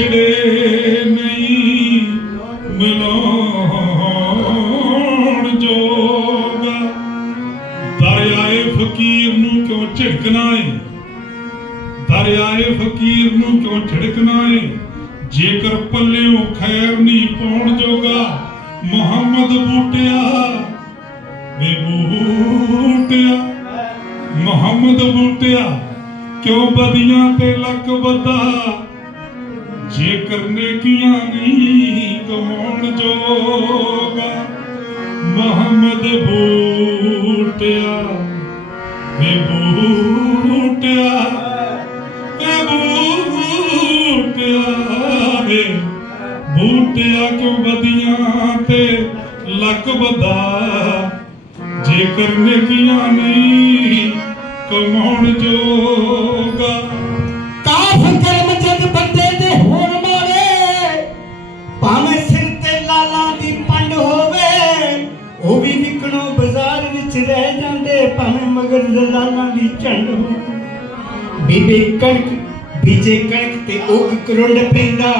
ਜੇਕਰ ਨਹੀਂ ਮਿਲਾਉਣ ਜੋਗਾ। ਦਰਿਆਏ ਫਕੀਰ ਨੂੰ ਕਿਉਂ ਝਿੜਕਣਾ ਏ ਦਰਿਆਏ ਫਕੀਰ ਨੂੰ ਕਿਉਂ ਝਿੜਕਣਾ ਏ ਜੇਕਰ ਪੱਲਿਓਂ ਖੈਰ ਨਹੀਂ ਪਾਉਣ ਜੋਗਾ, ਮੁਹੰਮਦ ਬੂਟਿਆ ਵੇ ਬੂਟਿਆ। ਮੁਹੰਮਦ ਬੂਟਿਆ, ਕਿਉਂ ਬਦੀਆਂ ਤੇ ਲੱਕ ਬੱਦਾ ਜੇਕਰ ਨੇਕੀਆਂ ਨਹੀਂ ਕਮਾਉਣ ਜੋਗਾ, ਮੁਹੰਮਦ ਬੂਟਿਆ, ਵੇ ਬੂਟਿਆ ਵੇ ਬੂਟਿਆ ਵੇ ਬੂਟਿਆ ਕਿਉਂ ਬਦੀਆਂ ਤੇ ਲੱਕ ਬੱਦਾ ਜੇਕਰ ਨੇਕੀਆਂ ਨਹੀਂ ਕਮਾਉਣ ਜੋਗਾ ਮਗਰ ਦਲਾਲਾਂ ਦੀ ਝੰਡ ਹੋਵੇ ਬੀਬੀ ਕਣਕ, ਬੀਜੇ ਕਣਕ ਤੇ ਉਹ ਕਰੁੰਡ ਪੈਂਦਾ।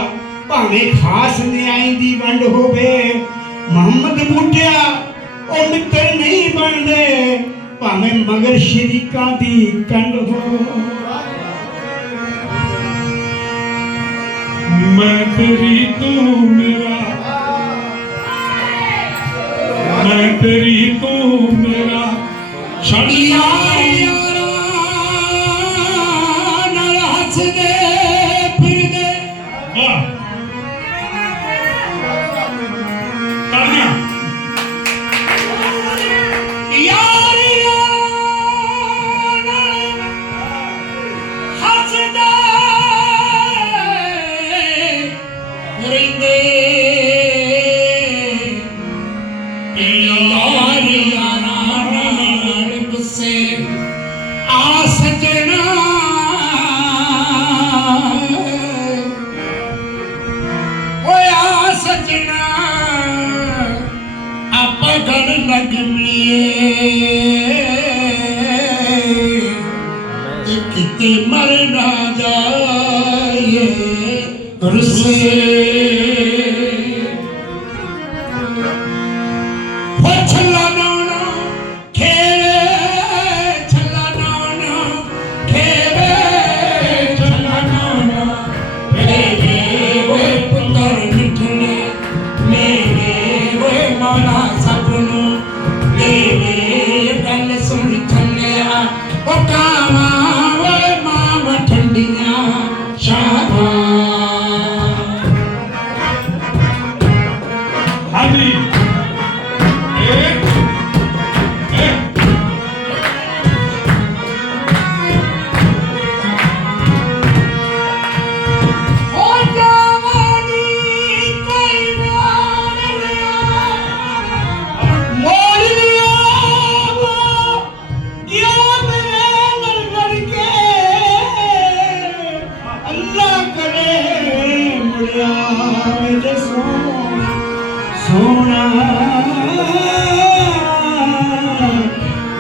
ਭਾਵੇਂ ਖਾਸ ਨਿਆਈ ਦੀ ਵੰਡ ਹੋਵੇ, ਮੁਹੰਮਦ ਬੂਟਿਆ ਉਹ ਮਿੱਤਰ ਨਹੀਂ ਬਣਦੇ। ਭਾਵੇਂ ਮਗਰ ਸ਼ਰੀਕਾਂ ਦੀ ਕੰਡ ਹੋ। ਮੈਂ ਤੇਰੀ ਤੂੰ ਮੇਰਾ ਮੈਂ ਤੇਰੀ ਕਿਤੇ ਮਰ ਨਾ ਜਾਏ ਰੁਸੇ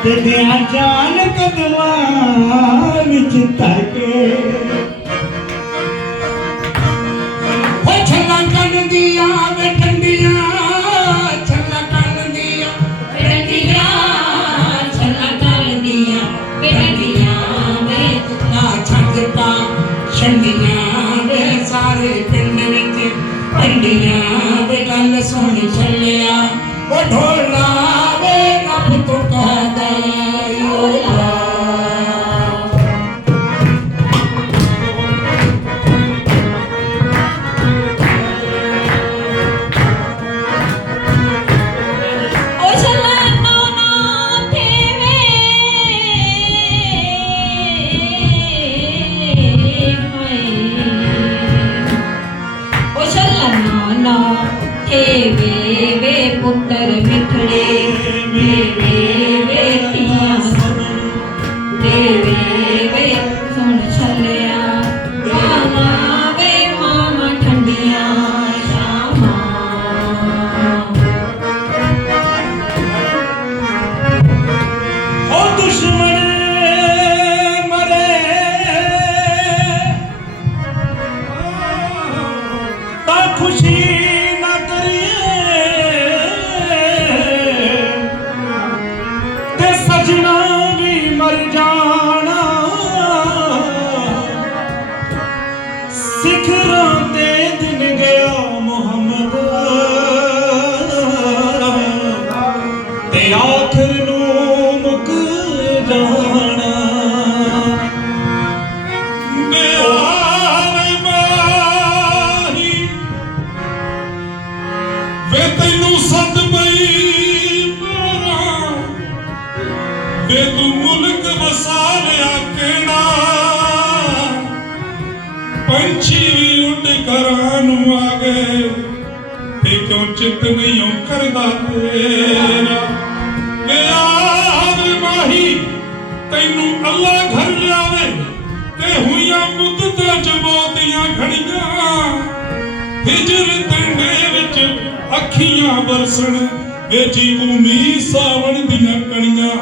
ਤੇ ਦਿਆਂ ਜਾਨ ਕਦਮਾਂ ਵਿੱਚ ਧਰ ਕੇ ਓ ਛੱਲਾ ਕੰਨ ਦੀਆਂ ਚਿੱਤ ਨਹੀਂ ਓ ਕਰਦਾ ਤੇਰਾ ਵੇ ਮਾਹੀ, ਤੈਨੂੰ ਅੱਲਾ ਘਰ ਲਿਆਵੇ, ਤੇ ਹੋਈਆਂ ਮੁੱਦਤਾਂ ਚ ਬਹੁਤੀਆਂ ਖੜੀਆਂ। ਹਿਜਰ ਤੰਡੇ ਵਿੱਚ ਅੱਖੀਆਂ ਵਰਸਣ ਵੇਚੀ ਉਮੀ ਸਾਵਣ ਦੀਆਂ ਕਣੀਆਂ।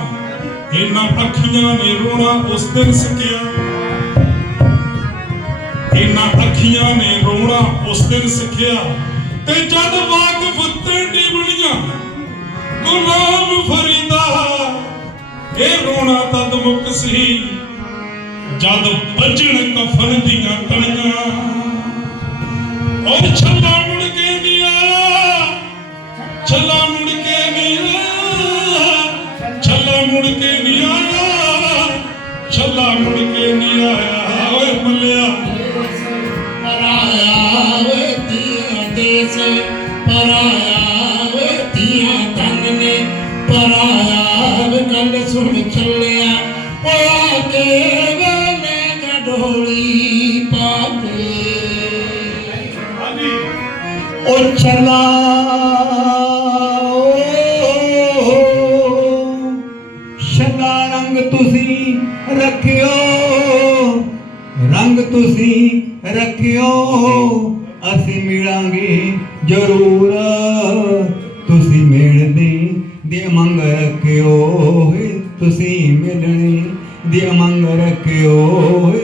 ਇਹਨਾਂ ਅੱਖੀਆਂ ਨੇ ਰੋਣਾ ਉਸ ਦਿਨ ਸਕਿਆ ਇਹਨਾਂ ਅੱਖੀਆਂ ਨੇ ਰੋਣਾ ਉਸ ਦਿਨ ਸਿੱਖਿਆ। ਤੇ ਜਦ ਵਾਕਫ ਟੰਡੀ ਬਣੀਆਂ ਗੁਲਾਮ ਫਰੀਦਾ ਇਹ ਰੋਣਾ ਤਦ ਮੁੱਕ ਸੀ, ਜਦ ਵੱਜਣ ਕਫਨ ਦੀਆਂ ਤਣੀਆਂ। ਉਹ ਛੱਲਾ ਮੁੜ ਕੇ ਨਹੀਂ ਆਇਆ, ਛੱਲਾ ਮੁੜ ਕੇ ਨਹੀਂ ਆਇਆ, ਛੱਲਾ ਮੁੜ ਕੇ ਨਹੀਂ ਆਇਆ, ਛੱਲਾ ਮੁੜ ਕੇ ਨਹੀਂ ਆਇਆ। ਦੇਸ ਪਰਾਇਆ ਤੀਆਂ ਤਨ ਨੇ ਪਰਾਇਆ ਗੱਲ ਸੁਣ ਚੱਲਿਆ। ਆ ਕੇ ਵੇਲੇ ਗਡੋਲੀ ਪਾ ਕੇ ਉਹ ਚਲਾ ਸ਼ਲਾ ਰੰਗ ਤੁਸੀਂ ਰੱਖਿਓ ਰੰਗ ਤੁਸੀਂ ਰੱਖਿਓ। ਅਸੀਂ ਮਿਲਾਂਗੇ ਜ਼ਰੂਰ। ਤੁਸੀਂ ਮਿਲਦੇ ਦੇ ਮੰਗ ਰੱਖਿਓ ਤੁਸੀਂ ਮਿਲਣੇ ਦੇ ਮੰਗ ਰੱਖਿਓ